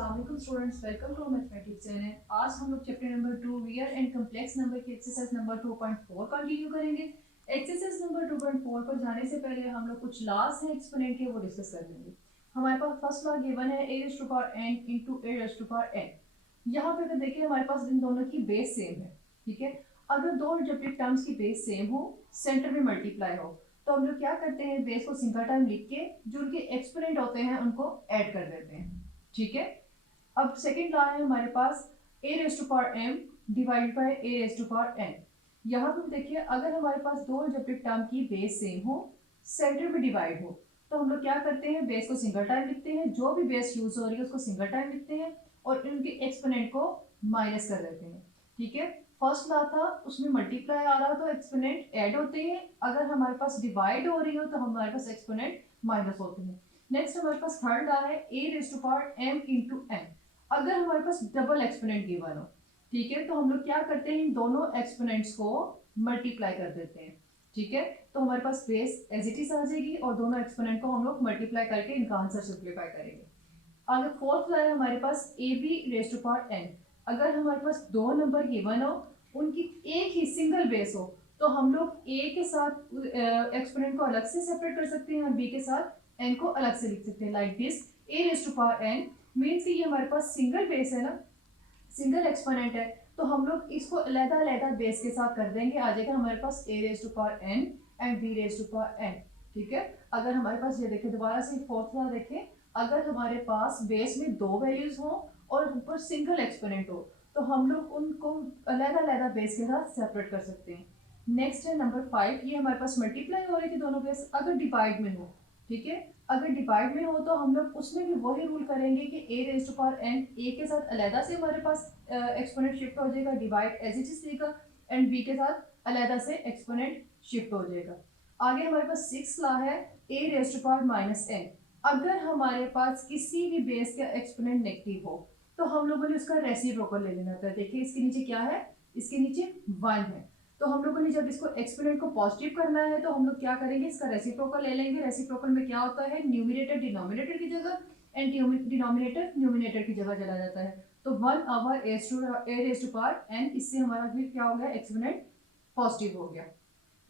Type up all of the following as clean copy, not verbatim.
अस्सलाम वालेकुम students, welcome to mathematics channel. आज हम लोग chapter number 2 real and complex number की एक्सरसाइज नंबर 2.4 कंटिन्यू करेंगे। एक्सरसाइज नंबर 2.4 पर जाने से पहले हम लोग कुछ लॉज हैं एक्सपोनेंट के, वो डिस्कस कर लेंगे। हमारे पास फर्स्ट लॉ गिवन है a raised to power n into a raised to power n। यहाँ पे अगर देखिए हमारे पास इन दोनों की बेस सेम है, ठीक है। अगर दो ऑब्जेक्टिव टर्म्स की बेस सेम हो, सेंटर में मल्टीप्लाई हो, तो हम लोग क्या करते हैं, बेस को सिंगल टाइम लिख के जो उनके एक्सपोनेंट होते हैं उनको ऐड कर देते हैं, ठीक है। अब सेकंड लॉ है हमारे पास a raise to power m divide by a raise to power n। यहाँ पे देखिए अगर हमारे पास दो ऑब्जेक्टिव टर्म की बेस सेम हो, सेंटर में डिवाइड हो, तो हम लोग क्या करते हैं, बेस को सिंगल टाइम लिखते हैं, जो भी बेस यूज हो रही है उसको सिंगल टाइम लिखते हैं और उनके एक्सपोनेंट को माइनस कर देते हैं, ठीक है। फर्स्ट लॉ था उसमें मल्टीप्लाई आ रहा तो एक्सपोनेंट ऐड होते हैं, अगर हमारे पास डिवाइड हो रही हो तो हमारे पास एक्सपोनेंट माइनस होते हैं। नेक्स्ट हमारे पास थर्ड लॉ है a raise to power m into n। अगर हमारे पास डबल एक्सपोनेंट गिवन हो, ठीक है, तो हम लोग क्या करते हैं, इन दोनों एक्सपोनेंट्स को मल्टीप्लाई कर देते हैं, ठीक है। तो हमारे पास बेस एज इट इज आ जाएगी और दोनों एक्सपोनेंट को हम लोग मल्टीप्लाई करके इनका आंसर सिंप्लीफाई करेंगे। अगर फोर्थ है हमारे पास a b raise to power n. अगर हमारे पास दो नंबर गिवन हो, उनकी एक ही सिंगल बेस हो, तो हम लोग ए के साथ एक्सपोनेंट को अलग से सेपरेट कर सकते हैं और बी के साथ एन को अलग से लिख सकते हैं, like this A raise to power N means कि ये हमारे पास सिंगल बेस है ना, सिंगल एक्सपोनेंट है, तो हम लोग इसको अलग-अलग बेस के साथ कर देंगे, आ जाएगा हमारे पास a raise to power n and b raise to power n, ठीक है। अगर हमारे पास ये देखें, दोबारा से फोर्थ लॉ देखें, अगर हमारे पास बेस में दो वैल्यूज हो और ऊपर सिंगल एक्सपोनेंट हो, तो हम लोग उनको अलग-अलग बेस के साथ सेपरेट कर सकते हैं। नेक्स्ट है नंबर 5, ये हमारे पास मल्टीप्लाई हो रही थी दोनों बेस, अगर डिवाइड में हो, ठीक है। अगर डिवाइड में हो तो हम लोग उसमें भी वही रूल करेंगे कि a raise to power n a के साथ अलहदा से हमारे पास एक्सपोनेंट शिफ्ट हो जाएगा, डिवाइड एज इट इज देगा, एंड b के साथ अलहदा से एक्सपोनेंट शिफ्ट हो जाएगा। आगे हमारे पास सिक्स लॉ है a raise to power minus n। अगर हमारे पास किसी भी बेस का एक्सपोनेंट नेगेटिव हो, तो हम लोगों ने उसका रेसिप्रोकल ले लेना था। देखिए इसके नीचे क्या है, इसके नीचे 1 है, तो हम लोगों ने जब इसको एक्सपोनेंट को पॉजिटिव करना है तो हम लोग क्या करेंगे, इसका रेसिप्रोकल ले लेंगे। रेसिप्रोकल में क्या होता है, न्यूमरेटर डिनोमिनेटर की जगह एंड डिनोमिनेटर न्यूमरेटर की जगह चला जाता है, तो 1 over a raise to power n, इससे हमारा फिर क्या हो गया, एक्सपोनेंट पॉजिटिव हो गया।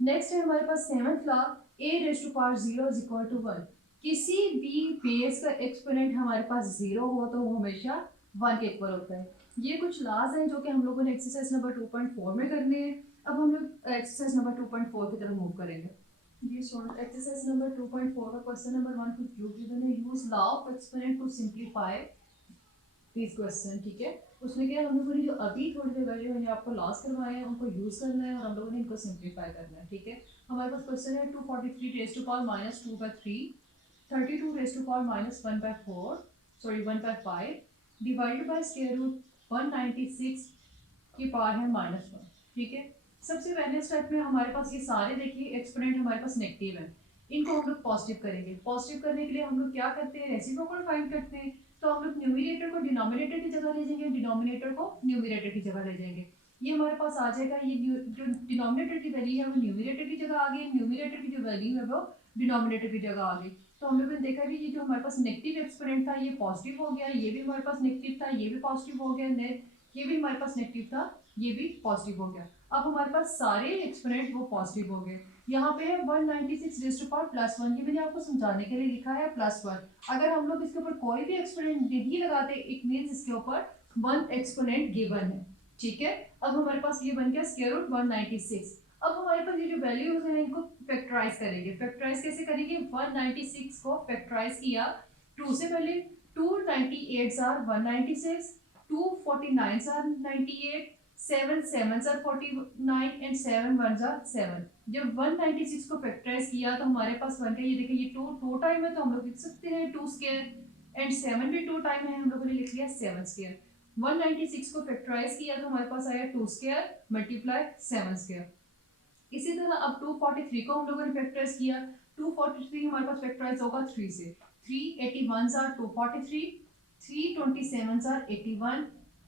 नेक्स्ट है हमारे पास seventh law a raise to power 0 is equal to 1। किसी भी बेस का एक्सपोनेंट हमारे पास 0 हो तो वो हमेशा 1 के इक्वल होता है। ये कुछ लॉज हैं जो कि हम लोगों ने एक्सरसाइज नंबर 2.4 में करने हैं। अब हम लोग एक्सरसाइज नंबर 2.4 की तरफ मूव करेंगे। ये स्टूडेंट एक्सरसाइज नंबर 2.4 का क्वेश्चन नंबर 1 को जो गिवन है, use law of exponent to simplify this question, ठीक है। उसमें क्या है, हम लोगों ने जो अभी थोड़ी देर पहले मैंने आपको लॉस करवाए हैं उनको यूज करना है और हम लोगों ने इनको सिंपलीफाई करना है, ठीक है। हमारे पास क्वेश्चन है 243 raise to power minus 2/3, 32 raise to power minus 1/4 sorry 1/5 divided by square root 196 की पावर है -1, ठीक है। सबसे पहले स्टेप में हमारे पास ये सारे देखिए एक्सपोनेंट हमारे पास नेगेटिव है, इनको हम लोग पॉजिटिव करेंगे। पॉजिटिव करने के लिए हम लोग क्या करते हैं, रेसिप्रोकल फाइंड करते हैं, तो हम लोग न्यूमरेटर को डिनोमिनेटर की जगह ले जाएंगे, डिनोमिनेटर को न्यूमरेटर की जगह ले जाएंगे। ये हमारे पास आ जाएगा, ये जो डिनोमिनेटर की वैल्यू है वो न्यूमरेटर की जगह आ गई, न्यूमरेटर की जो वैल्यू है वो डिनोमिनेटर की जगह आ गई। तो हम लोगों ने देखा कि ये जो हमारे पास नेगेटिव एक्सपोनेंट था ये पॉजिटिव हो गया, ये भी हमारे पास नेगेटिव था, ये भी पॉजिटिव हो गया, ये भी हमारे पास नेगेटिव था, ये भी पॉजिटिव हो गया। अब हमारे पास सारे एक्सपोनेंट वो पॉजिटिव हो गए। यहाँ पे है 196 रेज़ टू पावर +1, ये मैंने आपको समझाने के लिए लिखा है +1। अगर हम लोग इसके ऊपर कोई भी एक्सपोनेंट नहीं लगाते, इट मींस इसके ऊपर 1 एक्सपोनेंट गिवन है, ठीक है। अब हमारे पास ये बन गया स्क्वायर रूट 196। अब हमारे पास ये जो वैल्यूज हैं इनको फैक्टराइज करेंगे। फैक्टराइज कैसे करेंगे, 196 को फैक्टराइज किया 2 से पहले, 298 are 196, 249 are 98, 7 7 are 49 and 7 1 are 7। जब 196 को फैक्टराइज किया तो हमारे पास बन गया, ये देखिए ये 2 टाइम है तो हम लोग लिख सकते हैं 2 स्क्वायर एंड 7 भी 2 टाइम है, हम लोगों ने लिख लिया 7 स्क्वायर। 196 को फैक्टराइज किया तो हमारे पास आया 2 स्क्वायर मल्टीप्लाई 7 स्क्वायर। इसी तरह अब 243 को हम लोगों ने फैक्टराइज किया, 243 हमारे पास फैक्टराइज होगा 3 से, 381 are 243, 327 are 81,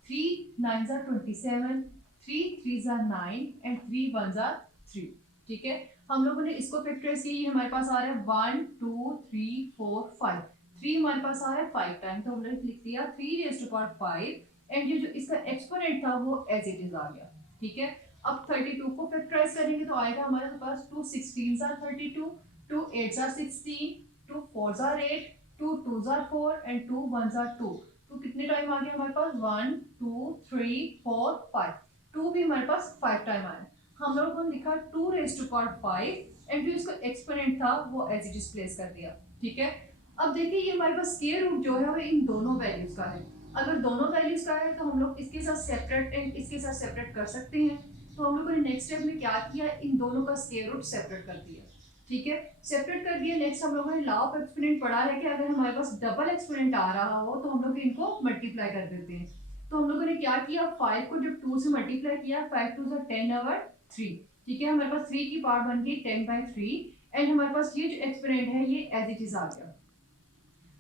3 9 are 27, 3 3 are 9 and 3 1 are 3, ठीक है। हम लोगों ने इसको फैक्टराइज किया, हमारे पास आ रहा है 1 2 3 4 5, 3 हमारे पास आ रहा है 5 टाइम, तो हमने लिख दिया 3 रेज़ टू पावर 5 एंड ये जो इसका एक्सपोनेंट था वो एज इट इज आ गया। ठीक है, अब 32 को फैक्टराइज करेंगे तो आएगा हमारे पास 2 16s are 32, 2 8s are 16, 2 4s are 8, 2 2s are 4 and 2 1s are 2। तो कितने टाइम आ गया हमारे पास 1 2 3 4 5, 2 भी हमारे पास 5 टाइम आया। हम लोगों ने लिखा 2 रेज़ टू पावर 5 एंड जो इसका एक्सपोनेंट था वो एज इट इज प्लेस कर दिया। ठीक है, अब देखिए ये हमारे पास स्क्वायर रूट जो है वो इन दोनों वैल्यूज का है। अगर दोनों वैल्यूज का है तो हम लोग इसके साथ सेपरेट एंड इसके साथ सेपरेट कर सकते हैं। तो हम लोगों ने नेक्स्ट स्टेप में क्या किया, इन दोनों का स्क्वायर रूट सेपरेट कर दिया। ठीक है, सेपरेट कर दिया। नेक्स्ट हम लोगों ने लॉ ऑफ एक्सपोनेंट पढ़ा है कि अगर हमारे पास डबल एक्सपोनेंट आ रहा हो तो हम लोग इनको मल्टीप्लाई कर देते हैं। तो हम लोगों ने क्या किया, 5 को जब 2 से मल्टीप्लाई किया, 5 2 10 ओवर 3। ठीक है, हमारे पास 3 की पावर बन गई 10/3 एंड हमारे पास ये जो एक्सपोनेंट है ये एज इट इज आ गया।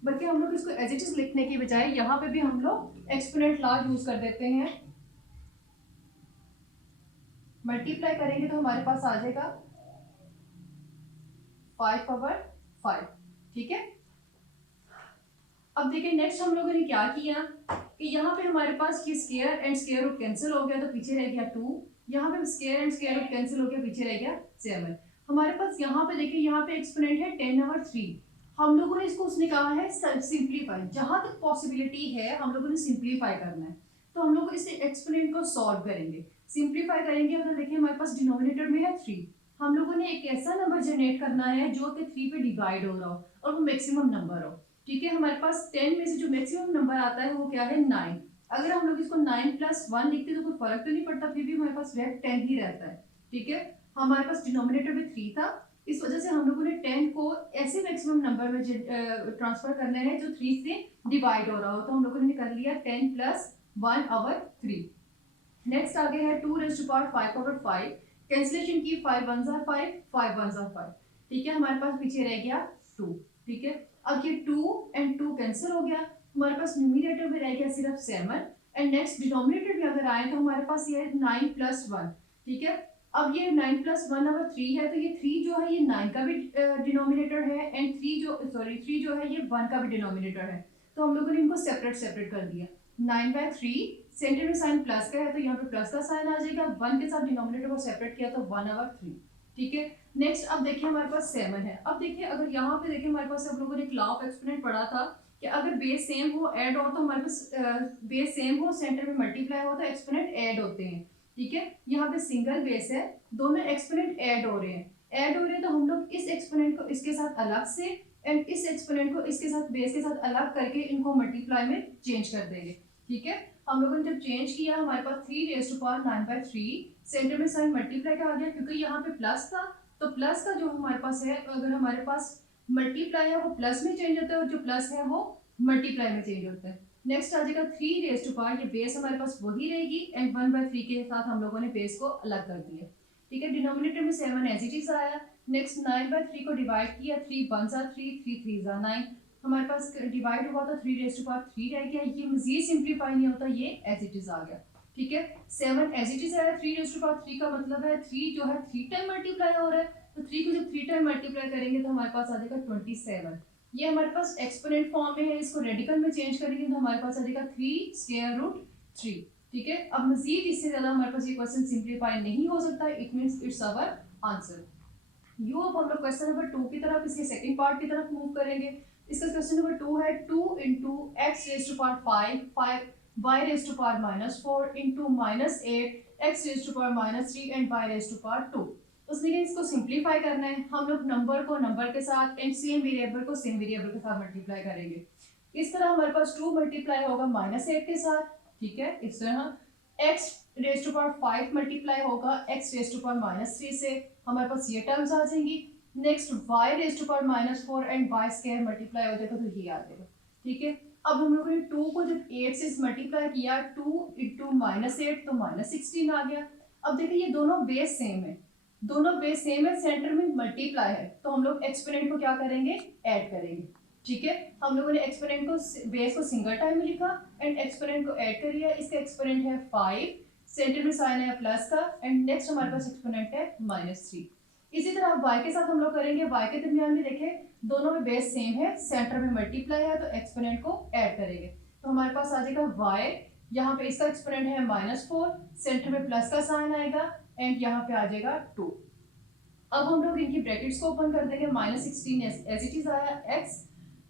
बल्कि हम लोग इसको एज इट इज लिखने की बजाय यहाँ पे भी हम लोग एक्सपोनेंट लॉ यूज कर देते हैं। मल्टीप्लाई करेंगे तो हमारे पास आ जाएगा 5/5। ठीक है, अब देखिए नेक्स्ट हम लोगों ने क्या किया कि यहाँ पे हमारे पास ये square and square root cancel हो गया तो पीछे रह गया 2। यहाँ पे square and square root cancel हो गया, पीछे रह गया 7। हमारे पास यहाँ पे देखिए यहाँ पे एक्सपोनेंट है 10/3। हम लोगों ने इसको उसने कहा है सिंप्लीफाई, जहां तक पॉसिबिलिटी है हम लोगों ने सिंप्लीफाई करना है। तो हम लोग इस एक्सपोनेंट को सॉल्व करेंगे, सिंप्लीफाई करेंगे। अगर देखिए हमारे पास डिनोमिनेटर में है 3, हम लोगों ने एक ऐसा नंबर जनरेट करना है जो कि 3 पे डिवाइड हो रहा हो और वो मैक्सिमम नंबर हो। ठीक है, हमारे पास 10 में से जो मैक्सिमम नंबर आता है वो क्या है 9। अगर हम लोग इसको 9 + 1 लिखते तो कोई फर्क तो नहीं पड़ता, फिर भी हमारे पास 10 ही रहता है। ठीक है, हमारे पास डिनोमिनेटर में 3 था, इस वजह से हम लोगों ने 10 को ऐसे मैक्सिमम नंबर में ट्रांसफर करना है जो 3 से डिवाइड हो रहा हो। तो हम लोगों ने कर लिया 10 + 1/3। नेक्स्ट आगे है 2 रेज़ टू पावर 5/5। कैंसिलेशन की 5 1s are 5, 5 1s are 5। ठीक है, हमारे पास पीछे रह गया 2। ठीक है, अब ये 2 एंड 2 कैंसिल हो गया, हमारे पास न्यूमरेटर में रह गया सिर्फ 7 एंड नेक्स्ट डिनोमिनेटर भी अगर आए तो हमारे पास ये 9 + 1। ठीक है, अब ये 9 + 1/3 है तो ये 3 जो है ये 9 का भी डिनोमिनेटर है एंड 3 जो है ये 1 का भी डिनोमिनेटर है। तो हम लोगों ने इनको सेपरेट कर दिया। 9/3 सेंटर में साइन प्लस का है तो यहाँ पे प्लस का साइन आ जाएगा, 1 के साथ डिनोमिनेटर को सेपरेट किया तो 1/3। ठीक है, नेक्स्ट अब देखिए हमारे पास 7 है। अब देखिए अगर यहाँ पे देखिए हमारे पास हम लोगों ने एक लॉ ऑफ एक्सपोनेंट पढ़ा था कि अगर बेस सेम हो ऐड हो तो हमारे पास बेस सेम हो सेंटर में मल्टीप्लाई हो तो एक्सपोनेंट ऐड होते हैं। ठीक है, यहाँ पे सिंगल बेस है, दोनों एक्सपोनेंट ऐड हो रहे हैं तो हम लोग इस एक्सपोनेंट को इसके साथ अलग से एंड इस एक्सपोनेंट को इसके साथ बेस के साथ अलग करके इनको मल्टीप्लाई में चेंज कर देंगे। ठीक है, हम लोगों ने जब चेंज किया हमारे पास 3 रेज़ टू पावर 9/3 सेंटर में साइन मल्टीप्लाई का आ गया, क्योंकि यहाँ पे प्लस था तो प्लस का जो हमारे पास है अगर हमारे पास मल्टीप्लाई है वो प्लस में चेंज होता है और जो प्लस है वो मल्टीप्लाई में चेंज होता है। नेक्स्ट आ जाएगा 3 रेज़ टू पावर, ये बेस हमारे पास वही रहेगी एंड 1/3 के साथ हम लोगों ने बेस को अलग कर दिया। ठीक है, डिनोमिनेटर में 7 एज इट इज आया। नेक्स्ट 9/3 को डिवाइड किया, 3 1s are 3, 3 3s are 9। हमारे पास डिवाइड हुआ तो 3 रेज़ टू पावर 3 रह गया, ये मजीद सिंप्लीफाई नहीं होता, ये एज इट इज आ गया। ठीक है, 7 एज इट इज आया, 3 रेज़ टू पावर 3 का मतलब है 3 जो है 3 टाइम मल्टीप्लाई हो रहा है, तो 3 को जब 3 टाइम मल्टीप्लाई करेंगे तो हमारे पास आ जाएगा 27। ये हमारे पास एक्सपोनेंट फॉर्म में है, इसको रेडिकल में चेंज करेंगे तो हमारे पास आ जाएगा 3√3। ठीक है, अब मजीद इससे ज्यादा हमारे पास ये क्वेश्चन सिंप्लीफाई नहीं हो सकता, it means it's our answer. यू अब हम लोग क्वेश्चन नंबर 2 की तरफ, इसके सेकंड पार्ट की तरफ मूव करेंगे। इसका क्वेश्चन नंबर 2 है 2 × x raise to power 5, 5 y raise to power -4 × -8 x raise to power -3 and y raise to power 2। उसने कहा इसको सिंप्लीफाई करना है, हम लोग नंबर को नंबर के साथ एंड सेम वेरिएबल को सेम वेरिएबल के साथ मल्टीप्लाई करेंगे। इस तरह हमारे पास 2 मल्टीप्लाई होगा -8 के साथ। ठीक है, इस तरह x raise to power 5 multiply होगा x रेज़ टू पावर -3 से, हमारे पास ये टर्म्स आ जाएंगी। Next y raise to power -4 and y square multiply हो जाएगा तो ये आ जाएगा। ठीक है, अब हम लोगों ने 2 को जब 8 से मल्टीप्लाई किया, 2 × -8 तो -16 आ गया। अब देखिए ये दोनों बेस सेम है, सेंटर में मल्टीप्लाई है, तो हम लोग एक्सपोनेंट को क्या करेंगे, ऐड करेंगे। ठीक है, हम लोगों ने एक्सपोनेंट को बेस को सिंगल टाइम में लिखा एंड एक्सपोनेंट को ऐड कर लिया। इसका एक्सपोनेंट है 5, सेंटर में साइन है प्लस का एंड नेक्स्ट हमारे पास एक्सपोनेंट है -3। इसी तरह y के साथ हम लोग करेंगे, y के दरमियान में देखें दोनों में बेस सेम है, सेंटर में मल्टीप्लाई है, तो एक्सपोनेंट को ऐड करेंगे तो हमारे पास आ जाएगा y, यहाँ पे इसका एक्सपोनेंट है -4, सेंटर में प्लस का साइन आएगा एंड यहाँ पे आ जाएगा 2। अब हम लोग इनकी ब्रैकेट्स को ओपन कर देंगे, -16 एज इट इज आया x,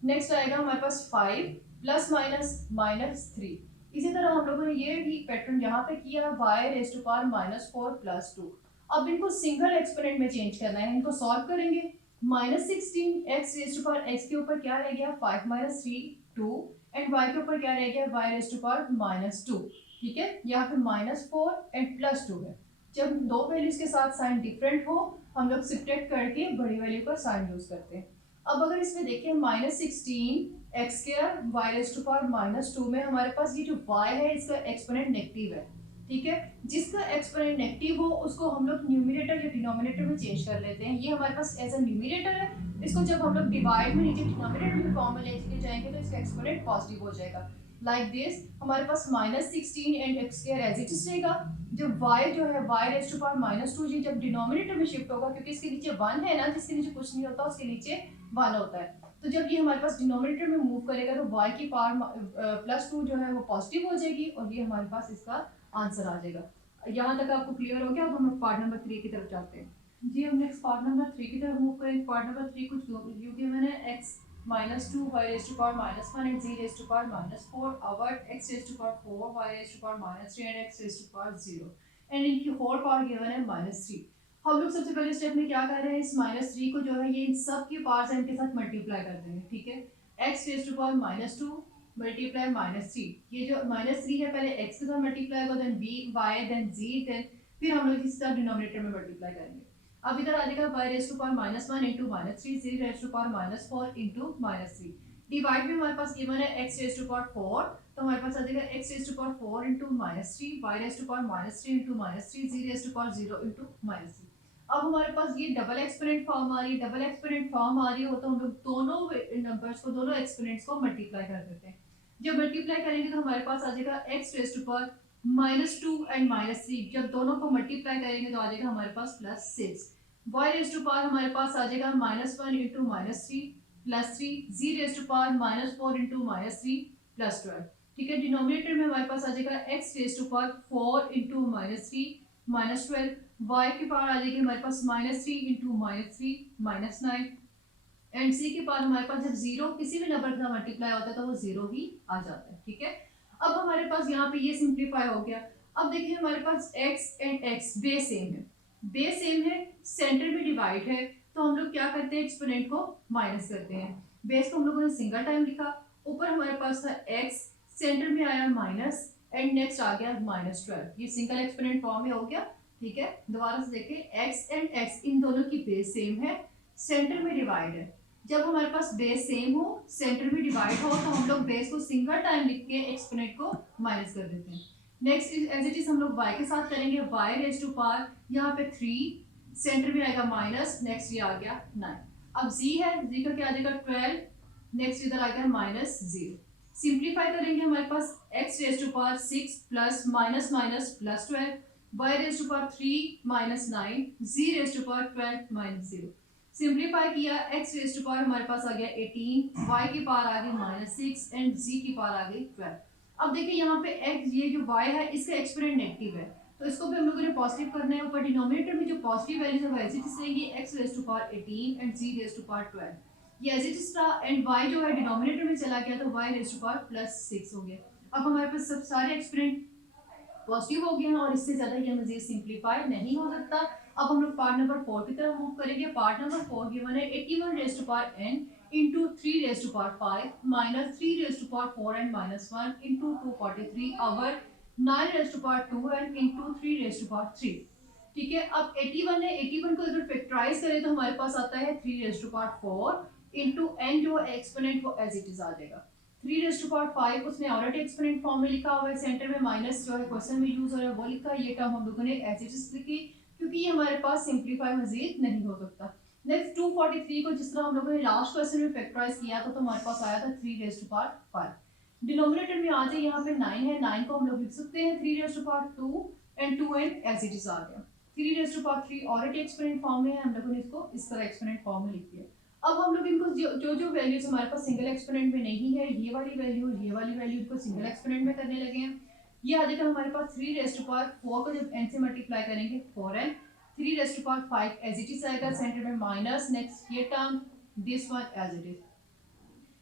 नेक्स्ट आएगा हमारे पास 5 प्लस माइनस -3। इसी तरह हम लोगों ने ये भी पैटर्न यहाँ पे किया, y raise to power -4 plus 2। अब इनको सिंगल एक्सपोनेंट में चेंज करना है, इनको सॉल्व करेंगे। -16 x raise to power x के ऊपर क्या रह गया 5 - 3 2 एंड y के ऊपर क्या रह गया y रेज़ टू पावर -2। ठीक है, यहाँ पे -4 एंड +2 है। जब दो वैल्यूज के साथ साइन डिफरेंट हो हम लोग सब्ट्रैक्ट करके बड़ी वैल्यू का साइन यूज करते हैं। अब अगर इसमें देखें -16 x square y raise to power -2 में हमारे पास ये जो y है इसका एक्सपोनेंट नेगेटिव है। ठीक है, जिसका एक्सपोनेंट नेगेटिव हो उसको हम लोग न्यूमरेटर या डिनोमिनेटर में चेंज कर लेते हैं। ये हमारे पास एज अ न्यूमरेटर है, इसको जब हम लोग डिवाइड में नीचे डिनोमिनेटर में फॉर्म में लेके जाएंगे तो इसका एक्सपोनेंट पॉजिटिव हो जाएगा। लाइक दिस हमारे पास -16 and x square as it is रहेगा। जब y जो है y रेज़ टू पावर -2 ये जब डिनोमिनेटर में शिफ्ट होगा, क्योंकि इसके नीचे 1 है ना, जिसके नीचे कुछ नहीं होता उसके नीचे 1 होता है, तो जब ये हमारे पास डिनोमिनेटर में मूव करेगा तो y की पावर +2 जो है वो पॉजिटिव हो जाएगी और ये हमारे पास इसका आंसर आ जाएगा। यहाँ तक आपको क्लियर हो गया। अब हम पार्ट नंबर 3 की तरफ जाते हैं। जी हम नेक्स्ट पार्ट नंबर 3 की तरफ मूव करें। पार्ट नंबर 3 कुछ यू के मैंने x -2 y raise to power -1 and z raise to power -4 over x raise to power 4 y raise to power -3 and x raise to power 0 and इनकी whole power given है -3। हम लोग सबसे पहले step में क्या कर रहे हैं, इस -3 को जो है ये इन सब के पार्ट्स के साथ मल्टीप्लाई कर देंगे। ठीक है, x raise to power -2 multiply -3, ये जो -3 है पहले x के साथ मल्टीप्लाई होगा, then y then z, then फिर हम लोग इसका डिनोमिनेटर में मल्टीप्लाई करेंगे। अब इधर आ जाएगा y raise to power -1 into -3 z raise to power -4 into -3। Divide में हमारे पास गिवन है x रेज़ टू पावर 4, तो हमारे पास आ जाएगा x raise to power 4 into -3 y raise to power -3 into -3 z raise to power 0 into -3। अब हमारे पास ये डबल एक्सपोनेंट फॉर्म आ रही है, डबल एक्सपोनेंट फॉर्म आ रही हो तो हम लोग दोनों नंबर्स को, दोनों एक्सपोनेंट्स को मल्टीप्लाई कर देते हैं। जब मल्टीप्लाई करेंगे तो हमारे पास आ जाएगा x raise to power -2 and -3, जब दोनों को मल्टीप्लाई करेंगे तो आ जाएगा हमारे पास +6। y रेज़ टू पावर हमारे पास आ जाएगा -1 into -3 +3, z raise to power -4 into -3 +12। ठीक है, डिनोमिनेटर में हमारे पास आ जाएगा x raise to power 4 into -3 -12, y की पावर आ जाएगी हमारे पास -3 इंटू -3 -9 एंड c के पावर हमारे पास जब 0 किसी भी नंबर का मल्टीप्लाई होता है तो वो 0 ही आ जाता है। ठीक है, अब हमारे पास यहाँ पे ये सिंप्लीफाई हो गया। अब देखिए हमारे पास x and x base same है, बेस सेम है, सेंटर में डिवाइड है, तो हम लोग क्या करते हैं एक्सपोनेंट को माइनस करते हैं। बेस को हम लोगों ने सिंगल टाइम लिखा, ऊपर हमारे पास था x, सेंटर में आया माइनस एंड नेक्स्ट आ गया -12, ये सिंगल एक्सपोनेंट फॉर्म में हो गया। ठीक है, दोबारा से देखिए x एंड x इन दोनों की बेस सेम है, सेंटर में डिवाइड है। जब हमारे पास बेस सेम हो, सेंटर में डिवाइड हो, तो हम लोग बेस को सिंगल टाइम लिख के एक्सपोनेंट को माइनस कर देते हैं। नेक्स्ट एज इट इज हम लोग y के साथ करेंगे, y रेज़ टू पावर यहाँ पे 3, सेंटर में आएगा माइनस, नेक्स्ट ये आ गया 9। अब z है, z का क्या आ जाएगा 12, नेक्स्ट इधर आ गया -0। सिंप्लीफाई करेंगे हमारे पास x raise to power 6 plus minus minus +12, y raise to power 3 -9, z raise to power 12 -0। Simplify किया, x रेज़ टू पावर हमारे पास आ गया 18, y की पावर आ गई -6 एंड z की पावर आ गई 12। अब देखिए यहाँ पे x, ये जो y है इसका एक्सपोनेंट नेगेटिव है, तो इसको भी हम लोगों ने पॉजिटिव करना है। ऊपर डिनोमिनेटर में जो पॉजिटिव वैल्यूज है वो एज इट इज रहेंगी, x raise to power 18 and z raise to power 12, ये एज इट इज था, एंड y जो है डिनोमिनेटर में चला गया तो y रेज़ टू पावर +6 हो गया। अब हमारे पास सब सारे एक्सपोनेंट पॉजिटिव हो गए हैं और इससे ज़्यादा ये मजीद सिंप्लीफाई नहीं हो सकता। अब हम लोग पार्ट नंबर 4 की तरफ मूव करेंगे। पार्ट नंबर 4 गिवन है 81 raise to power n into 3 raise to power 5 minus 3 raise to power 4 and -1 into 243 over 9 raise to power 2 and into 3 raise to power 3। ठीक है, अब 81 है, 81 को अगर फैक्टराइज करें तो हमारे पास आता है 3 raise to power 4 into n जो एक्सपोनेंट वो एज इट इज आ जाएगा। 3 रेज़ टू पावर 5 उसने ऑलरेडी एक्सपोनेंट फॉर्म में लिखा हुआ है, सेंटर में माइनस जो है क्वेश्चन में यूज हो रहा है वो लिखा है, ये टर्म हम लोगों ने एज इट इज लिखी क्योंकि ये हमारे पास सिंप्लीफाई मजीद नहीं हो सकता। नेक्स्ट 243 को जिस तरह हम लोगों ने लास्ट क्वेश्चन में फैक्टराइज किया था तो हमारे पास आया था 3 रेज़ टू पावर 5। डिनोमिनेटर में आ जाए, यहाँ पे 9 है, 9 को हम लोग लिख सकते हैं 3 raise to power 2 and 2 and as it is आ गया। 3 raise to power 3 already exponent form में है, हम लोगों ने इसको इस तरह एक्सपोनेंट फॉर्म में लिख दिया। अब हम लोग इनको जो वैल्यूज हमारे पास सिंगल एक्सपोनेंट में नहीं है, ये वाली वैल्यू इनको सिंगल एक्सपोनेंट में करने लगे हैं। ये आ जाएगा हमारे पास 3 रेज़ टू पावर 4 को जब n से मल्टीप्लाई करेंगे 4n, 3 raise to power 5 as it is आएगा, सेंटर में माइनस, नेक्स्ट ये term, this one as it is.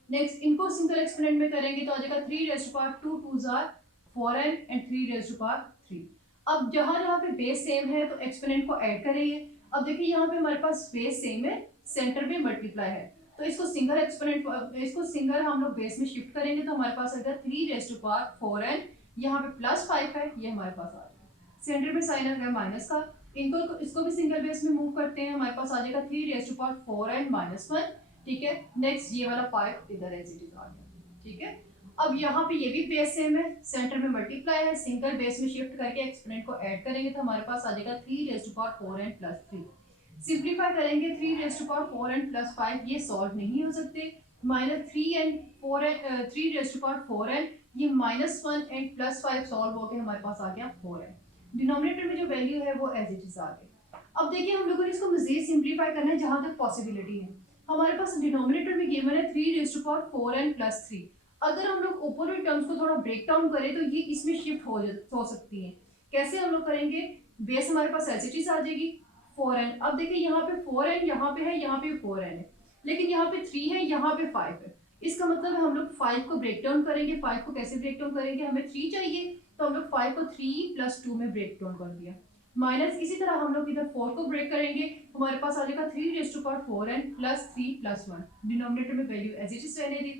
Next इनको सिंगल एक्सपोनेंट में करेंगे तो आ जाएगा 3 रेज़ टू पावर 2 2 जार 4n and 3 raise to power 3। अब जहाँ पे बेस सेम है तो एक्सपोनेंट को ऐड करेंगे। अब देखिए यहाँ पे हमारे पास बेस सेम है, सेंटर में मल्टीप्लाई है, तो इसको सिंगल एक्सपोनेंट, इसको सिंगल हम लोग बेस में शिफ्ट करेंगे तो हमारे पास आएगा 3 रेज़ टू पावर 4n, यहाँ पे प्लस 5 है, ये हमारे पास आ जाएगा। सेंटर में साइन है माइनस का, इनको इसको भी सिंगल बेस में मूव करते हैं, हमारे पास आ जाएगा 3 raise to power 4n minus 1, ठीक है। नेक्स्ट ये वाला 5 इधर एज इट इज आ गया, ठीक है। अब यहाँ पे ये भी बेस सेम है, सेंटर में मल्टीप्लाई है, सिंगल बेस में शिफ्ट करके एक्सपोनेंट को ऐड करेंगे तो हमारे पास आ जाएगा 3 raise to power 4n plus 3। Simplify करेंगे 3 raise to power 4n plus 5, ये सॉल्व नहीं हो सकते, minus 3n 4n 3 raise to power 4n, ये माइनस 1 एंड प्लस 5 सॉल्व होकर हमारे पास आ गया 4n। डिनोमिनेटर में जो वैल्यू है वो एज इट इज आ गई। अब देखिए हम लोगों ने इसको मजीद सिंप्लीफाई करना है जहां तक पॉसिबिलिटी है। हमारे पास डिनोमिनेटर में गिवन है 3 raise to power 4n plus 3। अगर हम लोग ओपोजिट टर्म्स को थोड़ा ब्रेक डाउन करें तो ये इसमें शिफ्ट हो सकती है। कैसे हम लोग करेंगे, बेस हमारे पास एज इट इज आ जाएगी 4n। अब देखिए यहाँ पे 4n यहाँ पे है, यहाँ पे 4n है, लेकिन यहाँ पे 3 है, यहाँ पे 5 है। इसका मतलब है हम लोग 5 को ब्रेक डाउन करेंगे। 5 को कैसे ब्रेक डाउन करेंगे, हमें 3 चाहिए तो हम लोग 5 को 3 प्लस 2 में ब्रेक डाउन कर दिया, माइनस इसी तरह हम लोग इधर 4 को ब्रेक करेंगे, हमारे पास आ जाएगा 3 raise to power 4n plus 3 plus 1। Denominator में वैल्यू एज इट इज रहने दी,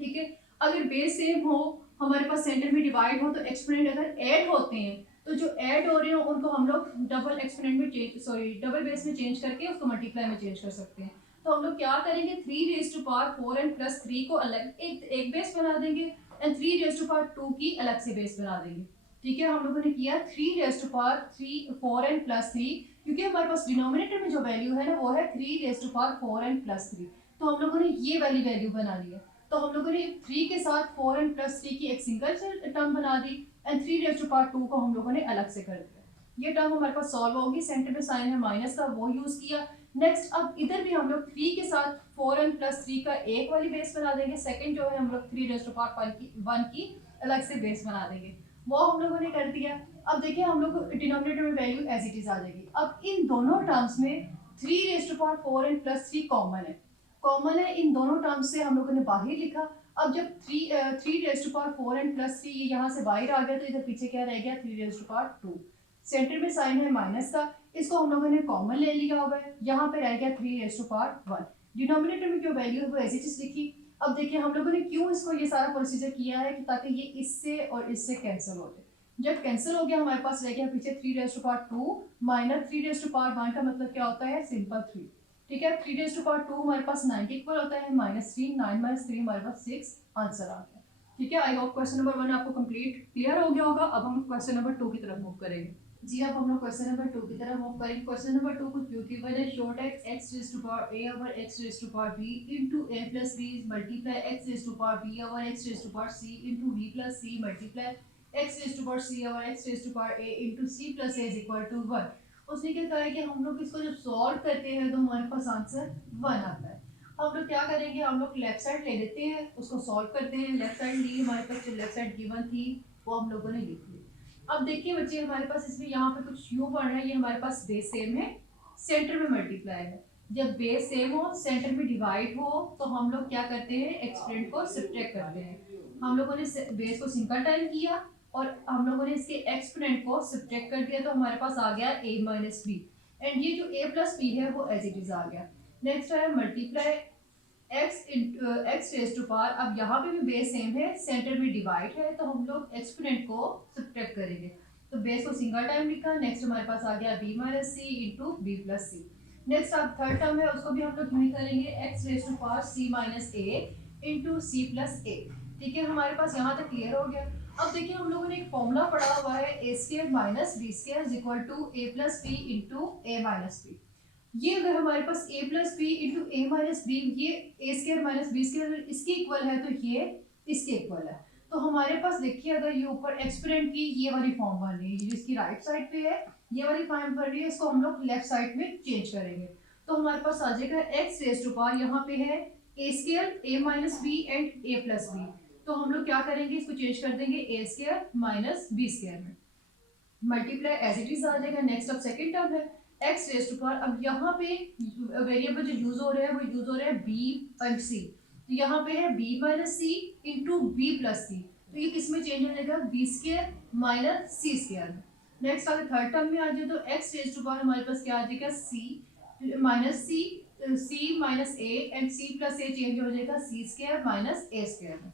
ठीक है। अगर बेस सेम हो, हमारे पास सेंटर में डिवाइड हो, तो एक्सपोनेंट अगर ऐड होते हैं तो जो ऐड हो रहे हो उनको हम लोग डबल एक्सपोनेंट में डबल बेस में चेंज करके उसको मल्टीप्लाई में चेंज कर सकते हैं। तो हम लोग क्या करेंगे, 3 raise to power 4n plus 3 को अलग एक बेस बना देंगे एंड 3 रेज़ टू पावर 2 की अलग से बेस बना देंगे, ठीक है। हम लोगों ने किया 3 raise to power 4n plus 3, क्योंकि हमारे पास डिनोमिनेटर में जो वैल्यू है ना वो है 3 raise to power 4n plus 3, तो हम लोगों ने ये वाली वैल्यू बना ली है। तो हम लोगों ने 3 के साथ 4n प्लस 3 की एक सिंगल टर्म बना दी एंड 3 रेज़ टू पावर 2 को हम लोगों ने अलग से कर दिया। ये टर्म हमारे पास सॉल्व होगी, सेंटर में साइन है माइनस का, वो यूज किया। नेक्स्ट अब इधर भी हम लोग 3 के साथ 4n प्लस 3 का एक वाली बेस बना देंगे, सेकंड जो है हम लोग 3 रेज़ टू पावर 1 की अलग से बेस बना देंगे, वो हम लोगों ने कर दिया। अब देखिए हम लोग डिनोमिनेटर में वैल्यू एज इट इज आ जाएगी। अब इन दोनों टर्म्स में 3 raise to power 4n plus 3 common है, इन दोनों टर्म्स से हम लोगों ने बाहर लिखा। अब जब 3 raise to power 4n plus 3 यहाँ से बाहर आ गया तो इधर पीछे क्या रह गया, 3 रेज़ टू पावर 2। सेंटर में साइन है माइनस का, इसको हम लोगों ने कॉमन ले लिया हुआ है, यहाँ पे रह गया 3 रेज़ टू पावर 1। डिनोमिनेटर में जो वैल्यू है वो एज इट इज लिखी। अब देखिए हम लोगों ने क्यों इसको ये सारा प्रोसीजर किया है कि ताकि ये इससे और इससे कैंसिल हो जाए। जब कैंसिल हो गया हमारे पास रह गया पीछे 3 raise to power 2 minus 3 raise to power 1 का मतलब क्या होता है, सिंपल 3, ठीक है। 3 रेज़ टू पावर 2 हमारे पास 9 के इक्वल होता है, माइनस 3, 9 माइनस 3 हमारे पास 6, आंसर आ गया, ठीक है। आई होप क्वेश्चन नंबर 1 आपको कंप्लीट क्लियर हो गया होगा। अब हम क्वेश्चन नंबर 2 की तरफ मूव करेंगे। जी अब हम लोग क्वेश्चन नंबर 2 की तरफ मूव करेंगे। क्वेश्चन नंबर 2 कुछ ब्यूटीफुल है। Short x raise to power a over x raise to power b into a plus b multiply x raise to power b over x raise to power c into b plus c multiply x raise to power c over x raise to power a into c plus a is equal to 1। उसने क्या कहा है कि हम लोग इसको जब solve करते हैं तो हमारे पास आंसर 1 आता है। हम लोग क्या करेंगे, हम लोग लेफ्ट साइड ले लेते हैं, उसको सॉल्व करते हैं। लेफ्ट साइड ली, हमारे पास जो लेफ्ट साइड गिवन थी वो हम लोगों ने लिख ली। अब देखिए बच्चे हमारे पास इसमें यहाँ पे कुछ यूँ पढ़ रहा है, ये हमारे पास बेस सेम है, सेंटर में मल्टीप्लाई है। जब बेस सेम हो, सेंटर में डिवाइड हो, तो हम लोग क्या करते हैं, एक्सपोनेंट को सब्ट्रैक्ट करते हैं। हम लोगों ने बेस को सिंगल टाइम किया और हम लोगों ने इसके एक्सपोनेंट को सब्ट्रैक्ट कर दिया, तो हमारे पास आ गया a माइनस बी एंड ये जो a प्लस बी है वो एज इट इज आ गया। नेक्स्ट है multiply x raise to power, अब यहाँ पे भी बेस सेम है, सेंटर में डिवाइड है, तो हम लोग एक्सपोनेंट को सब्ट्रैक्ट करेंगे, तो बेस को सिंगल टाइम लिखा। नेक्स्ट हमारे पास आ गया b minus C into B plus C. Next अब थर्ड टर्म है, उसको भी हम लोग यूँ करेंगे, x raise to power c minus a into C plus a, ठीक है। हमारे पास यहाँ तक क्लियर हो गया। अब देखिए हम लोगों ने एक फॉर्मूला पढ़ा हुआ है, a square minus B square is equal to a plus B into a minus B. ये अगर हमारे पास a plus B into a minus B, ये a square minus B square इसके इक्वल है तो ये इसके इक्वल है। तो हमारे पास देखिए अगर ये ऊपर एक्सपोनेंट की ये वाली फॉर्म बन रही है, जिसकी राइट साइड पे है ये वाली फॉर्म बन रही है, इसको हम लोग लेफ्ट साइड में चेंज करेंगे। तो हमारे पास आ जाएगा एक्स रेज टू पावर, यहाँ पे है a square a minus b and a plus b. तो हम लोग क्या करेंगे, इसको चेंज कर देंगे a square minus B square में, मल्टीप्लाई एज इट इज आ जाएगा। नेक्स्ट अब सेकंड टर्म है एक्स रेज टू पावर, अब यहाँ पे वेरिएबल जो यूज हो रहे हैं वो यूज हो रहे हैं बी एंड सी। तो यहाँ पे है B minus C into B plus सी, तो ये किस में चेंज हो जाएगा, बी स्क्वायर माइनस सी स्क्वायर में। नेक्स्ट अगर थर्ड टर्म में आ जाए तो एक्स रेज टू पावर हमारे पास क्या आ जाएगा, c minus c minus a and c plus a change हो जाएगा सी स्क्वायर माइनस ए स्क्वायर में।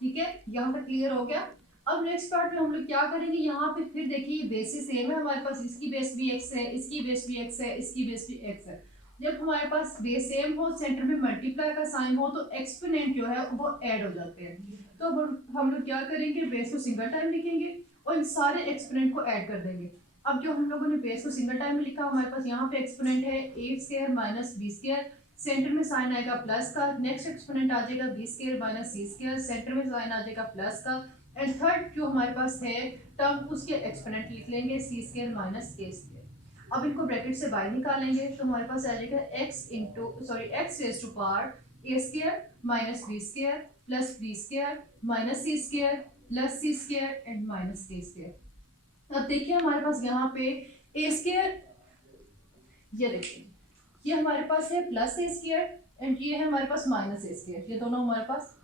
ठीक है, यहाँ पर क्लियर हो गया। अब नेक्स्ट पार्ट में हम लोग क्या करेंगे, यहाँ पे फिर देखिए बेसिस सेम है हमारे पास, इसकी बेस भी एक्स है, इसकी बेस भी एक्स है, इसकी बेस भी एक्स है। जब हमारे पास बेस सेम हो, सेंटर में मल्टीप्लाई का साइन हो, तो एक्सपोनेंट जो है वो ऐड हो जाते हैं। तो हम लोग क्या करेंगे, बेस को सिंगल टाइम लिखेंगे और इन सारे एक्सपोनेंट को ऐड कर देंगे। अब जो हम लोगों ने बेस को सिंगल टाइम में लिखा, हमारे पास यहाँ पे एक्सपोनेंट है a square minus B square, centre में साइन आएगा प्लस का। नेक्स्ट एक्सपोनेंट आ जाएगा बी स्क्वायर माइनस सी स्क्वायर, सेंटर में साइन आ जाएगा प्लस का। एंड थर्ड जो हमारे पास है टर्म, उसके एक्सपोनेंट लिख लेंगे सी स्क्वायर माइनस ए स्क्वायर। अब इनको ब्रैकेट से बाहर निकालेंगे तो हमारे पास आ जाएगा X raise to power A square minus B square plus B square minus C square plus C square and minus A square. अब देखिए हमारे पास यहाँ पे ए स्क्वायर, ये देखिए ये हमारे पास है प्लस ए स्क्वायर एंड ये है हमारे पास माइनस ए स्क्वायर, ये दोनों हमारे पास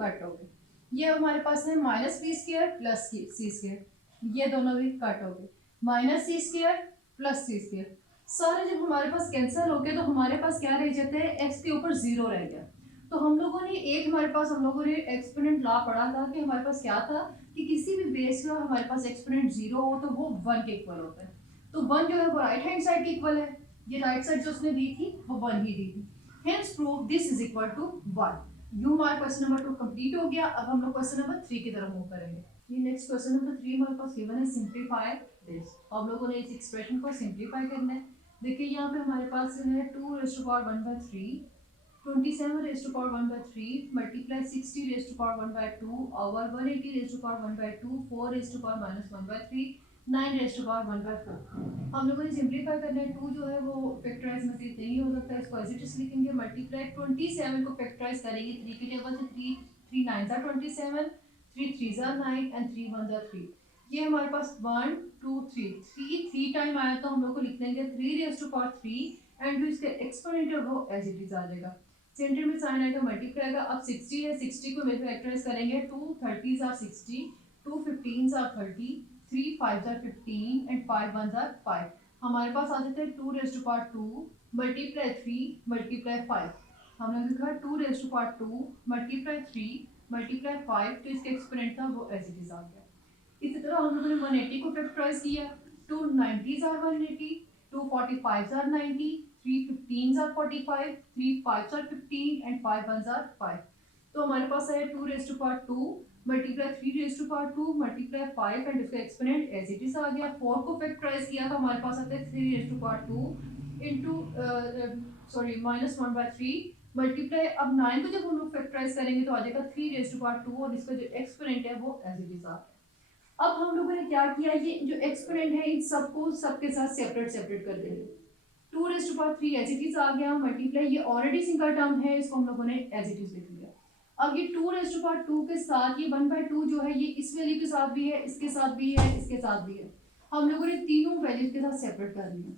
कट हो गए। ये हमारे पास है minus B square plus C square, ये दोनों भी कट हो गए। माइनस सी स्क्वायर प्लस सी स्क्वायर, सारे जब हमारे पास कैंसिल हो गए तो हमारे पास क्या रह जाते हैं, एक्स के ऊपर जीरो रह गया। तो हम लोगों ने हम लोगों ने एक्सपोनेंट लॉ पढ़ा था कि हमारे पास क्या था कि किसी भी बेस का हमारे पास एक्सपोनेंट जीरो हो तो वो 1 के इक्वल होता है। तो 1 जो है वो राइट हैंड साइड के इक्वल है, ये राइट साइड जो उसने दी थी वो 1 ही दी थी। Hence prove this is equal to 1। यू हमारा क्वेश्चन नंबर 2 कंप्लीट हो गया। अब हम लोग क्वेश्चन नंबर 3 की तरफ मूव करेंगे। ये नेक्स्ट क्वेश्चन नंबर 3 हमारे पास गिवन है, सिंपलीफाई दिस। हम लोगों ने इस एक्सप्रेशन को सिंपलीफाई करना है। देखिए यहाँ पे हमारे पास है 2 raise to power 1/3, 27 raise to power 1/3 multiply 60 raise to power 1/2 over 180 raise to power 1/2 4 raise to power -1/3 9 raise to power 1/4। हम लोगों ने सिंपलीफाई करना है। 2 जो है वो फैक्टराइज में से नहीं हो सकता, इसको एज इट इज लिखेंगे। मल्टीप्लाई 27 को फैक्टराइज करेंगे 3 के टेबल से, 3 9 27, 3 3 9 एंड 3 1 3। ये हमारे पास 1 2 3 टाइम आया तो हम लोग को लिख देंगे 3 रेज़ टू पावर 3 एंड जो इसका एक्सपोनेंट है वो एज इट इज आ जाएगा। सेंटर में साइन आएगा, मल्टीप्लाई आएगा। अब 60 है, 60 को फैक्टराइज करेंगे, 2 30s are 60, 2 15s are 30, 3 5s are 15 and 5 1s are 5। हमारे पास आ जाता है 2 raise to power 2 multiply 3 multiply 5। हमने लिखा 2 raise to power 2 multiply 3 multiply 5, तो इसका एक्सपोनेंट था वो एज इट इज आ गया। इसी तरह हम लोगों ने 180 को फैक्टराइज किया, 2 90s are 180, 2 45s are 90, 3 15s are 45, 3 5s are 15 and 5 1s are 5। तो हमारे पास है 2 raise to power 2 multiply 3 raise to power 2 multiply 5 and इसका एक्सपोनेंट एज इट इज आ गया। 4 को फैक्टराइज किया तो हमारे पास आता है 3 raise to power 2 into -1/3 multiply. अब 9 को जब हम लोग फैक्टराइज करेंगे तो आ जाएगा 3 रेज़ टू पावर 2 और इसका जो एक्सपोनेंट है वो एज इट इज आ गया। अब हम लोगों ने क्या किया, ये जो एक्सपोनेंट है इन सबको सबके साथ सेपरेट कर देंगे। 2 raise to power 3 as it is आ गया, मल्टीप्लाई ये ऑलरेडी सिंगल टर्म है, इसको हम लोगों ने एज इट इज लिख लिया। अब ये 2 रेज़ टू पावर 2 के साथ ये 1/2 जो है ये इस वैल्यू के साथ भी है, इसके साथ भी है, इसके साथ भी है। हम लोगों ने तीनों वैल्यूज के साथ सेपरेट कर लिया।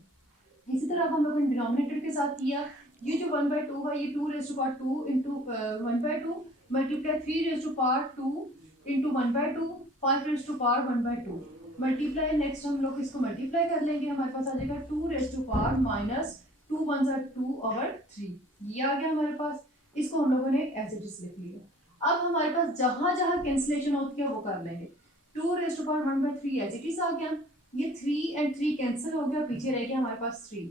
इसी तरह हम लोगों ने डिनोमिनेटर के साथ किया। ये जो 1/2 है ये 2 raise to power 2 into 1/2 multiply 3 raise to power 2 into 1/2 5 raise to power 1/2 multiply. Next हम लोग इसको मल्टीप्लाई कर लेंगे, हमारे पास आ जाएगा 2 raise to power -2 1s are 2 over 3। ये आ गया हमारे पास, इसको हम लोगों ने एज इट इज लिख लिया। अब हमारे पास जहां जहां कैंसिलेशन होती है वो कर लेंगे। 2 raise to power 1/3 as it is आ गया, ये 3 एंड 3 कैंसिल हो गया, पीछे रह गया हमारे पास 3।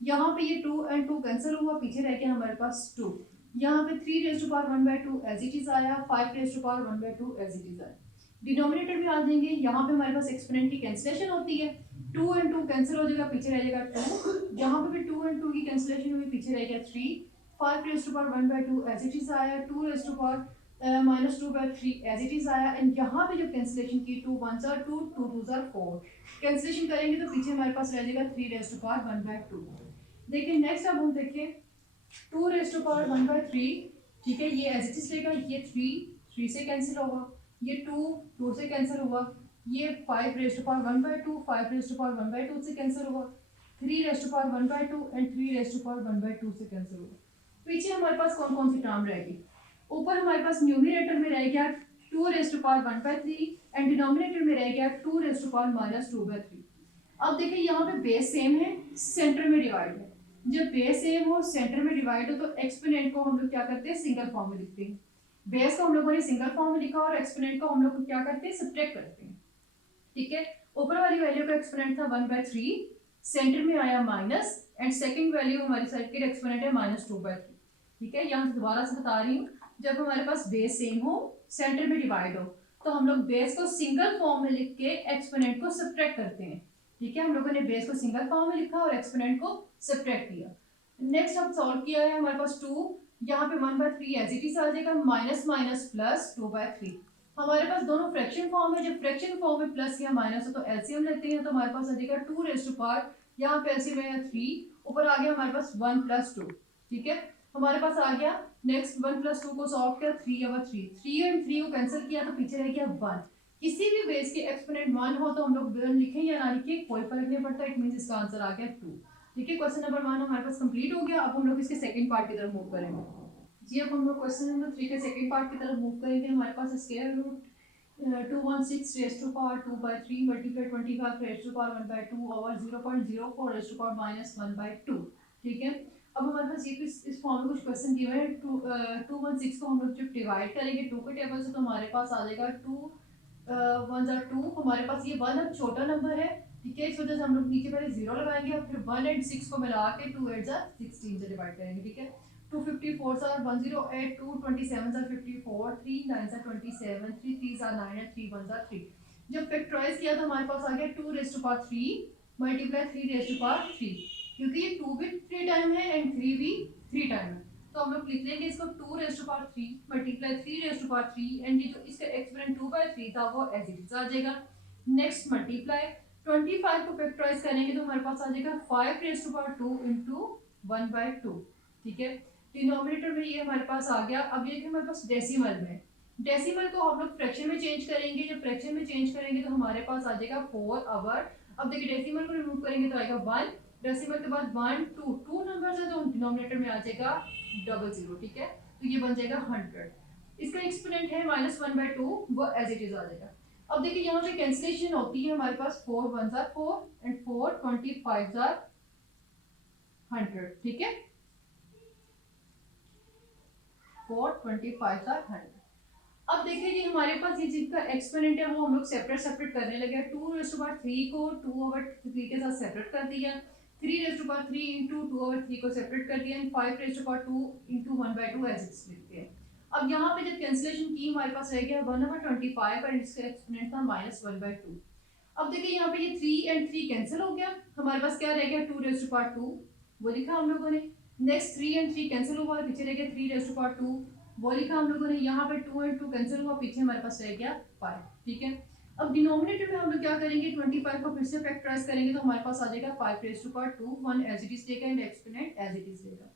यहाँ पे ये 2 एंड 2 कैंसिल हुआ, पीछे रह गया हमारे पास 2। यहाँ पे 3 raise to power 1/2 as it is आया, 5 raise to power 1/2 as it is आया। डिनोमिनेटर में आ जाएंगे, यहाँ पे हमारे पास एक्सपोनेंट की कैंसिलेशन होती है, 2 एंड 2 कैंसिल हो जाएगा, पीछे रह जाएगा 2। यहाँ पे भी 2 एंड 2 की कैंसिलेशन हुई, पीछे रह गया 3। 5 raise to power 1/2 as it is आया, 2 raise to power minus two by three as it is आया, एंड यहाँ पे जब कैंसिलेशन की 2 1 जार 2 2 2 जार 4 कैंसिलेशन करेंगे तो पीछे हमारे पास रह जाएगा 3 रेज़ टू पावर 1 बाई 2। देखिए नेक्स्ट अब हम देखें 2 रेज़ टू पावर 1 बाई 3, ठीक है, ये एज इट इज रहेगा, ये 3 से कैंसिल होगा, ये 2 से कैंसिल हुआ, ये 5 raise to power 1 by 2 5 raise to power 1 by 2 से कैंसिल हुआ, 3 raise to power 1 by 2 and 3 raise to power 1 by 2 से कैंसिल हुआ। पीछे हमारे पास कौन कौन सी टर्म रहेगी? ऊपर हमारे पास न्यूमरेटर में रह गया 2 raise to power 1 by 3 and denominator में रह गया 2 raise to power minus 2 by 3। अब देखिए यहाँ पे बेस सेम है, सेंटर में डिवाइड है। जब बेस सेम हो, सेंटर में डिवाइड हो, तो एक्सपोनेंट को हम लोग क्या करते हैं, सिंगल फॉर्म में लिखते हैं। बेस को हम लोगों ने सिंगल फॉर्म में लिखा और एक्सपोनेंट को हम लोग क्या करते हैं, सब्ट्रैक्ट करते हैं। ठीक है, ऊपर वाली वैल्यू का एक्सपोनेंट था 1 बाई 3, सेंटर में आया माइनस, एंड सेकंड वैल्यू हमारी सर्किट एक्सपोनेंट है माइनस 2 बाई 3। ठीक है, यहाँ दोबारा से बता रही हूँ, जब हमारे पास बेस सेम हो, सेंटर में डिवाइड हो, तो हम लोग बेस को सिंगल फॉर्म में लिख के एक्सपोनेंट को सब्ट्रैक्ट करते हैं। ठीक है, हम लोगों ने बेस को सिंगल फॉर्म में लिखा और एक्सपोनेंट को सब्ट्रैक्ट किया। नेक्स्ट हम सॉल्व किया है, हमारे पास 2, यहाँ पे 1 बाई 3 एज इट इज आ जाएगा, माइनस माइनस प्लस 2 बाई 3। हमारे पास दोनों फ्रैक्शन फॉर्म है, जब फ्रैक्शन फॉर्म में प्लस या माइनस हो तो एलसीएम लेते हैं, तो हमारे पास आ जाएगा 2 रेज़ टू पावर, यहाँ पे एलसीएम है 3, ऊपर आ गया हमारे पास 1 प्लस 2। ठीक है, हमारे पास आ गया नेक्स्ट 1 प्लस 2 को सॉल्व किया, 3 ओवर 3 एंड 3 को कैंसिल किया तो पीछे रह गया 1। किसी भी बेस के एक्सपोनेंट 1 हो तो हम लोग 1 लिखें या ना लिखें कोई फर्क नहीं पड़ता, इट मींस इसका आंसर आ गया 2। ठीक है, क्वेश्चन नंबर 1 हमारे पास कंप्लीट हो गया। अब हम लोग इसके सेकंड पार्ट की तरफ मूव करेंगे। जी, अब हम लोग क्वेश्चन नंबर 3 के सेकंड पार्ट की तरफ मूव करेंगे। हमारे पास square root 216 raise to power 2 by 3 multiply 25 raise to power 1 by 2 over 0.04 raise to power minus 1 by 2। ठीक है, अब हमारे पास ये इस फॉर्म में कुछ क्वेश्चन दिए हुए हैं। 216 को हम लोग जब डिवाइड करेंगे 2 के टेबल से तो हमारे पास आ जाएगा 2 1 जार 2। हमारे पास ये 1 अब छोटा नंबर है, ठीक है, इस वजह से हम लोग नीचे पहले 0 लगाएंगे और फिर 1 एंड 6 को मिला के 2 8 जार 16 से डिवाइड करेंगे। ठीक है, 254 are 108, 227 are 54, 3 9 are 27, 3 3 are 9 and 3 1 are 3। जब फैक्टराइज किया तो हमारे पास आ गया 2 raise to power 3 multiply 3 raise to power 3, क्योंकि ये 2 भी 3 टाइम है एंड 3 भी 3 टाइम है, तो हम लोग लिख लेंगे इसको 2 raise to power 3 multiply 3 raise to power 3 and ये जो इसका एक्सपोनेंट 2 बाई 3 था वो एज इट इज आ जाएगा। नेक्स्ट मल्टीप्लाई 25 को फैक्टराइज करेंगे तो हमारे पास आ जाएगा 5 raise to power 2 into 1 by 2। ठीक है, डिनोमिनेटर में ये हमारे पास आ गया। अब ये हमारे पास डेसिमल में, डेसिमल को हम लोग फ्रैक्शन में चेंज करेंगे। जब फ्रैक्शन में चेंज करेंगे तो हमारे पास आ जाएगा 4 आवर। अब देखिए डेसिमल को रिमूव करेंगे तो आएगा 1, डेसिमल के बाद 1 2 नंबर है तो डिनोमिनेटर में आ जाएगा 00। ठीक है, तो ये बन जाएगा 100। इसका एक्सपोनेंट है माइनस 1 बाई 2, वो एज इट इज आ जाएगा। अब देखिए यहाँ पे कैंसिलेशन होती है, हमारे पास 4 1 जार 4 एंड 4 25 जार 100। ठीक है, 4 25 are 100। अब देखिए ये हमारे पास ये जिनका एक्सपोनेंट है वो हम लोग सेपरेट करने लगे। 2 रेज़ टू पावर 3 को 2 ओवर 3 के साथ सेपरेट कर दिया, 3 raise to power 3 into 2 over 3 को सेपरेट कर दिया, and 5 raise to power 2 into 1 by 2 as it लिखते हैं। अब यहाँ पे जब कैंसिलेशन की हमारे पास रह गया 1 ओवर 25 और इसका एक्सपोनेंट था माइनस 1 बाई 2। अब देखिए यहाँ पे ये 3 एंड 3 कैंसिल हो गया, हमारे पास क्या रह गया 2 रेज़ टू पावर 2, वो लिखा हम लोगों ने। नेक्स्ट 3 एंड 3 कैंसिल हुआ, पीछे रह गया 3 रेज़ टू पावर 2, वो लिखा हम लोगों ने। यहाँ पे 2 एंड 2 कैंसिल हुआ, पीछे हमारे पास रह गया 5। ठीक है, अब डिनोमिनेटर में हम लोग क्या करेंगे 25 को फिर से फैक्टराइज करेंगे तो हमारे पास आ जाएगा 5 raise to power 2 1 as it is देगा and exponent as it is देगा।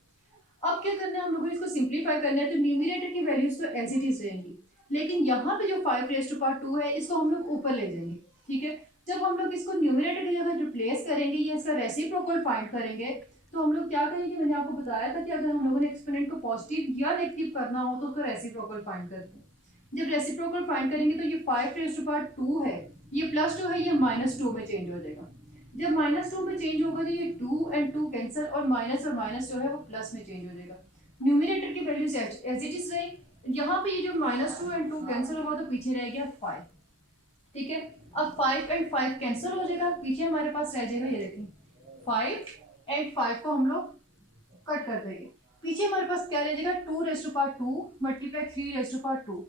अब क्या करना है हम लोगों को, इसको सिंप्लीफाई करना है, तो न्यूमरेटर की वैल्यूज तो एज इट इज रहेंगी, लेकिन यहाँ पे जो 5 रेज़ टू पावर 2 है इसको हम लोग ऊपर ले जाएंगे। ठीक है, जब हम लोग इसको न्यूमरेटर की जगह रिप्लेस करेंगे या इसका रेसिप्रोकल फाइंड करेंगे तो हम लोग क्या करेंगे, मैंने आपको बताया था कि अगर हम लोगों ने एक्सपोनेंट को पॉजिटिव या नेगेटिव करना हो तो उसका रेसिप्रोकल फाइंड करते हैं। जब रेसिप्रोकल फाइंड करेंगे तो ये 5 रेज़ टू पावर 2 है, ये प्लस 2 है, ये माइनस 2 में चेंज हो जाएगा। जब माइनस 2 में चेंज होगा तो ये 2 एंड 2 कैंसिल और माइनस जो है वो प्लस में चेंज हो जाएगा। न्यूमरेटर की वैल्यू एज इट इज रही, यहाँ पे ये जो माइनस 2 एंड 2 कैंसिल होगा तो पीछे रह गया 5। ठीक है, अब 5 एंड 5 कैंसिल हो जाएगा, पीछे हमारे पास रह जाएगा, ये देखिए 5 एंड 5 को हम लोग कट कर देंगे, पीछे हमारे पास क्या रह जाएगा 2 raise to power 2 multiply 3 raise to power 2।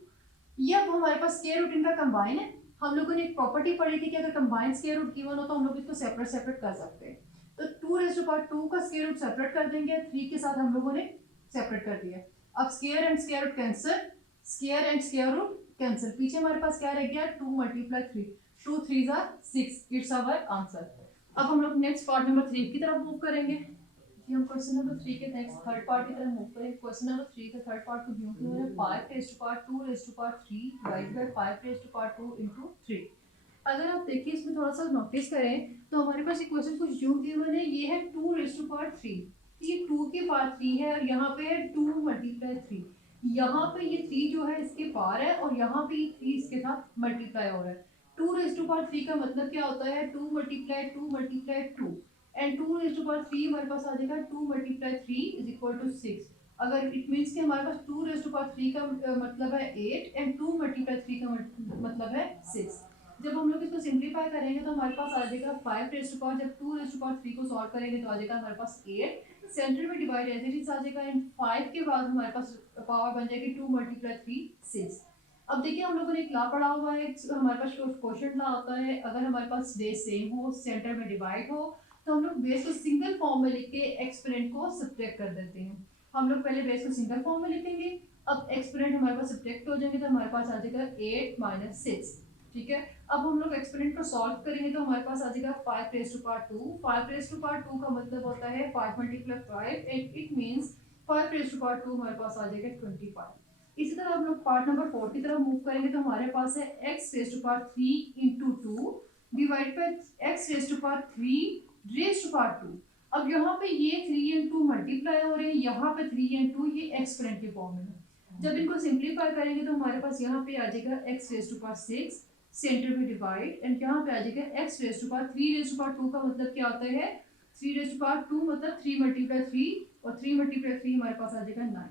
ये अब हमारे पास स्क्वायर रूट इनका कंबाइन है। हम लोगों ने एक प्रॉपर्टी पढ़ी थी कि अगर कंबाइन स्क्वायर रूट गिवन हो तो हम लोग इसको सेपरेट कर सकते हैं। तो 2 रेज़ टू पावर 2 का स्क्वायर रूट सेपरेट कर देंगे, 3 के साथ हम लोगों ने सेपरेट कर दिया। अब square and square root cancel, square and square root cancel, पीछे हमारे पास क्या रह गया 2 मल्टीप्लाई 3, 2 3 जार 6, इट्स आवर आंसर। अब हम लोग नेक्स्ट पार्ट नंबर 3 की तरफ मूव करेंगे। कि हम क्वेश्चन नंबर 3 के नेक्स्ट थर्ड पार्ट की तरफ मूव करेंगे। क्वेश्चन नंबर 3 का थर्ड पार्ट को गिवन किया है 5 raise to power 2 raise to power 3 divided by 5 raise to power 2 into 3। अगर आप देखिए इसमें थोड़ा सा नोटिस करें तो हमारे पास इक्वेशन कुछ यूं गिवन है, ये है 2 रेज़ टू पावर 3, ये 2 के पावर 3 है और यहाँ पे है 2 मल्टीप्लाई 3, यहाँ पे ये 3 जो है इसके पार है और यहाँ पे 3 इसके साथ मल्टीप्लाई हो रहा है। 2 रेज़ टू पावर 3 का मतलब क्या होता है 2 multiply 2 multiply 2 and 2 raise to power 3 हमारे पास आ जाएगा 2 मल्टीप्लाई 3 इज इक्वल टू 6। अगर इट मींस कि हमारे पास 2 रेज़ टू पावर 3 का मतलब है 8 एंड 2 मल्टीप्लाई 3 का मतलब है 6। जब हम लोग इसको सिंप्लीफाई करेंगे तो हमारे पास आ जाएगा 5 रेज़ टू पावर, जब 2 रेज़ टू पावर 3 को सॉल्व करेंगे तो आ जाएगा हमारे पास 8, सेंटर में डिवाइड एज इट इज आ जाएगा एंड 5 के बाद हमारे पास पावर बन जाएगी 2 मल्टीप्लाई 3 6। अब देखिए हम लोगों ने एक लॉ पढ़ा हुआ है, हमारे पास क्वोशिएंट लॉ होता है, अगर हमारे पास बेस सेम हो सेंटर में डिवाइड हो तो हम लोग बेस को सिंगल फॉर्म में लिख के एक्सपोनेंट को सब्ट्रैक्ट कर देते हैं। हम लोग पहले बेस को सिंगल फॉर्म में लिखेंगे, अब एक्सपोनेंट हमारे पास सब्ट्रैक्ट हो जाएंगे तो हमारे पास आ जाएगा 8 माइनस 6। ठीक है, अब हम लोग एक्सपोनेंट को सॉल्व करेंगे तो हमारे पास आ जाएगा 5 raise to power 2। 5 raise to power 2 का मतलब होता है 5 multiply 5 and it means 5 raise to power 2 हमारे पास आ जाएगा 25। इसी तरह हम लोग पार्ट नंबर 4 की तरफ मूव करेंगे तो हमारे पास है x raise to power 3 into 2 divide by x raise to power 3 raise to power 2। अब यहाँ पे ये 3 एंड 2 मल्टीप्लाई हो रहे हैं, यहाँ पे 3 एंड 2 ये एक्सपोनेंट के फॉर्म में है। जब इनको सिंप्लीफाई करेंगे तो हमारे पास यहाँ पे आ जाएगा x raise to power 6 centre में डिवाइड एंड यहाँ पे आ जाएगा x raise to power 3 raise to power 2 का मतलब क्या होता है 3 रेज़ टू पावर 2 मतलब 3 मल्टीप्लाई 3 और 3 मल्टीप्लाई 3 हमारे पास आ जाएगा 9।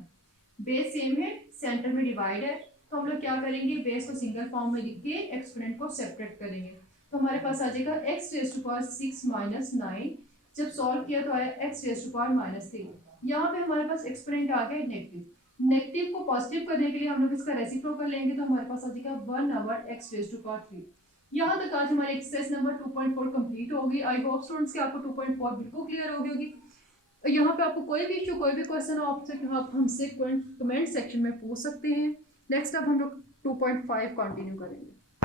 बेस सेम है सेंटर में डिवाइड है तो हम लोग क्या करेंगे बेस को सिंगल फॉर्म में लिख के एक्सपोनेंट को सेपरेट करेंगे तो हमारे पास आ जाएगा x raise to power 6 minus 9। जब सॉल्व किया तो आया x raise to power minus 3। यहाँ पे हमारे पास एक्सपोनेंट आ गया नेगेटिव, नेगेटिव को पॉजिटिव करने के लिए हम लोग इसका रेसिप्रोकल लेंगे तो हमारे पास आ जाएगा 1 over x raise to power 3। यहाँ तक आज हमारी एक्सरसाइज नंबर 2.4 कंप्लीट होगी। आई होप स्टूडेंट्स कि आपको 2.4 बिल्कुल क्लियर हो गई होगी। यहाँ पे आपको कोई भी इशू कोई भी क्वेश्चन हो आप हमसे कमेंट सेक्शन में पूछ सकते हैं। नेक्स्ट अब हम लोग 2.5 कंटिन्यू करेंगे।